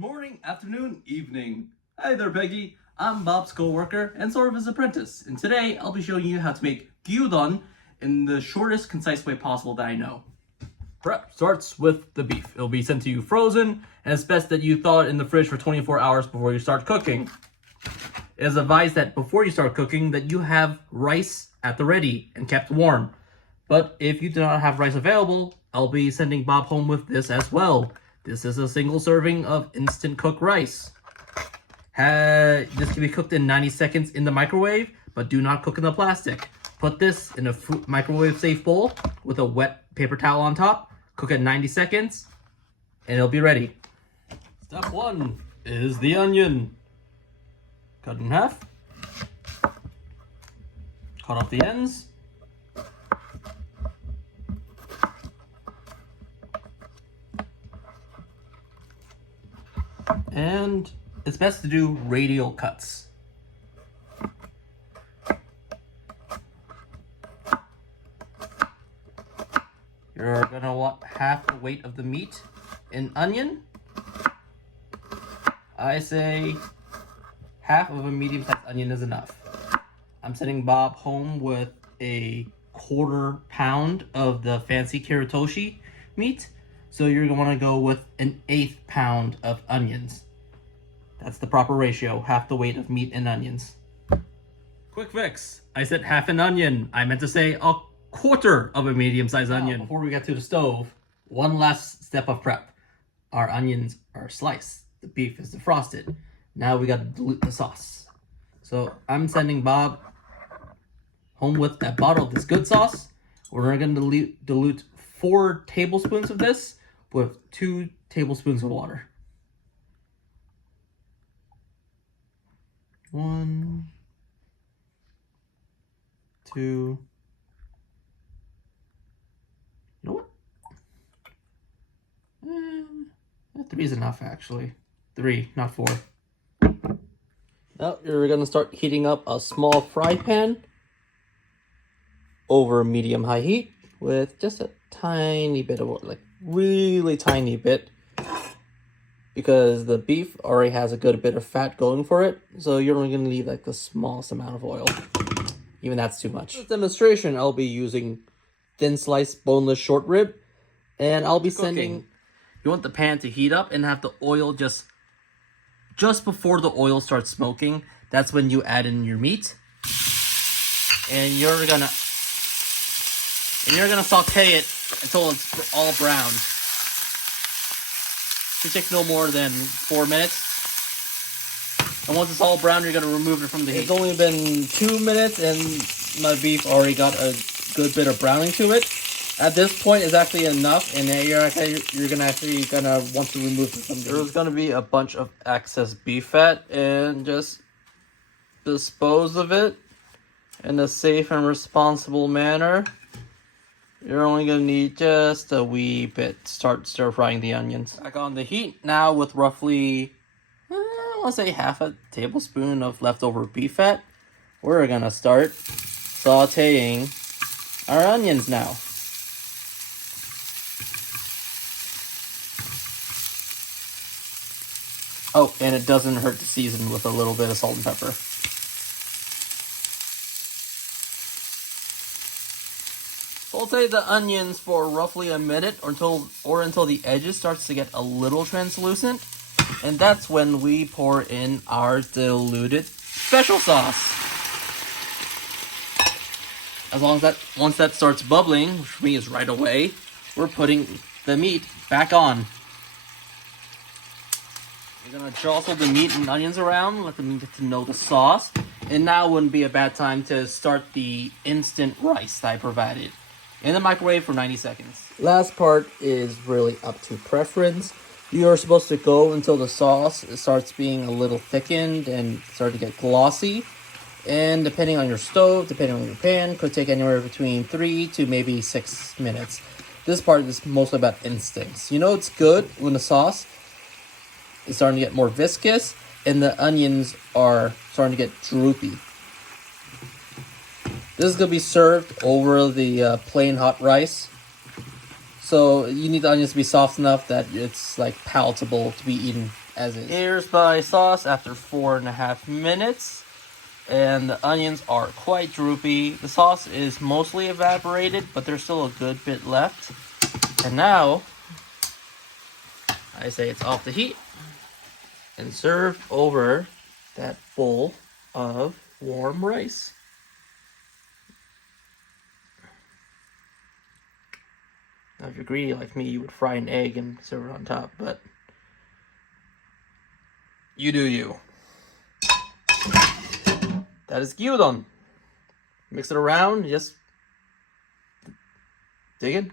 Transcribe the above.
morning, afternoon, evening. Hi there, Peggy. I'm Bob's co-worker and sort of his apprentice, and today I'll be showing you how to make gyudon in the shortest, concise way possible that I know. Prep starts with the beef. It'll be sent to you frozen, and it's best that you thaw it in the fridge for 24 hours before you start cooking. It is advised that before you start cooking that you have rice at the ready and kept warm. But if you do not have rice available, I'll be sending Bob home with this as well. This is a single serving of instant cooked rice. This can be cooked in 90 seconds in the microwave, but do not cook in the plastic. Put this in a microwave safe bowl with a wet paper towel on top. Cook at 90 seconds and it'll be ready. Step 1 is the onion. Cut in half. Cut off the ends. And it's best to do radial cuts. You're gonna want half the weight of the meat in onion. I say half of a medium-sized onion is enough. I'm sending Bob home with a 1/4 pound of the fancy kiritoshi meat. So you're gonna wanna go with an 1/8 pound of onions. That's the proper ratio, half the weight of meat and onions. Quick fix, I said half an onion. I meant to say 1/4 of a medium-sized onion. Before we get to the stove, one last step of prep. Our onions are sliced, the beef is defrosted. Now we gotta dilute the sauce. So I'm sending Bob home with that bottle of this good sauce. We're gonna dilute 4 tablespoons of this with 2 tablespoons of water. 1, 2. You know what? 3 is enough, actually. 3, not 4. Now you're gonna start heating up a small fry pan over medium-high heat with just a tiny bit of oil, like really tiny bit, because the beef already has a good bit of fat going for it, so you're only going to need like the smallest amount of oil. Even that's too much. For this demonstration, I'll be using thin sliced boneless short rib, and I'll be sending. You want the pan to heat up and have the oil just before the oil starts smoking. That's when you add in your meat, and you're gonna saute it until it's all brown. It should take no more than 4 minutes. And once it's all brown, you're going to remove it from the heat. It's only been 2 minutes and my beef already got a good bit of browning to it. At this point, it's actually enough, and you're gonna want to remove it from the heat. There's going to be a bunch of excess beef fat, and just dispose of it in a safe and responsible manner. You're only going to need just a wee bit to start stir frying the onions. Back on the heat now with roughly, let's say half a tablespoon of leftover beef fat. We're going to start sauteing our onions now. Oh, and it doesn't hurt to season with a little bit of salt and pepper. Saute the onions for roughly a minute or until the edges starts to get a little translucent, and that's when we pour in our diluted special sauce. Once that starts bubbling, which means right away, we're putting the meat back on. You're gonna jostle the meat and onions around, let them get to know the sauce, and now wouldn't be a bad time to start the instant rice that I provided. In the microwave for 90 seconds. Last part is really up to preference. You are supposed to go until the sauce starts being a little thickened and start to get glossy. And depending on your stove, depending on your pan, could take anywhere between 3 to maybe 6 minutes. This part is mostly about instincts. You know it's good when the sauce is starting to get more viscous and the onions are starting to get droopy. This is going to be served over the plain hot rice. So you need the onions to be soft enough that it's like palatable to be eaten as is. Here's my sauce after 4.5 minutes. And the onions are quite droopy. The sauce is mostly evaporated, but there's still a good bit left. And now, I say it's off the heat and served over that bowl of warm rice. Now, if you're greedy like me, you would fry an egg and serve it on top, but you do you. That is gyudon. Mix it around, just dig in.